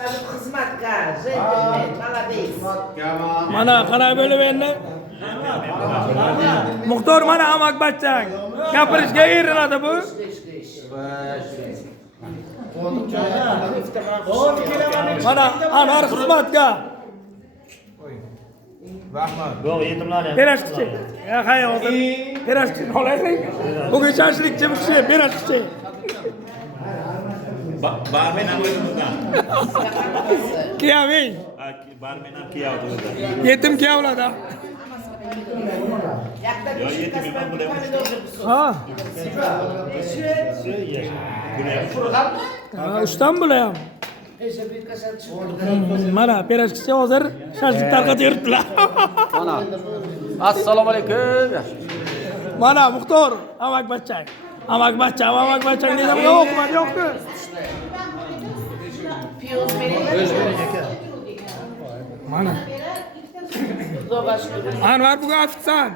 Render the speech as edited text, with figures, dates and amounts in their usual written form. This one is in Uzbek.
Xizmatga, молодец. Mana qara bo'lib endi. Muxtor mana amak bachchang. Gapirishga erinadi bu. Mana anar xizmatga. Rahmat. Yo'q, yetimlar ham. Berashchi. Ya hay hozir. Berashchi olaylik. Bugun shashlikchi bu kishi berashchi. Barmen ham o'zimizdan. Kiyaving. Barmen ham kiyavdi o'zi. Yetim kiyavladi. Yo, yetim emas bu ham. Ha. Buni ham. Ha, uchdan bulayam. Mana berashchi hozir shashlik tarqatib yuribdilar. Mana. Assalomu alaykum. Mana Muxtor, amak bachchang. Amak bachchang dedim, yo'q-ku. Piyos Mana. Anvar bugun afsan.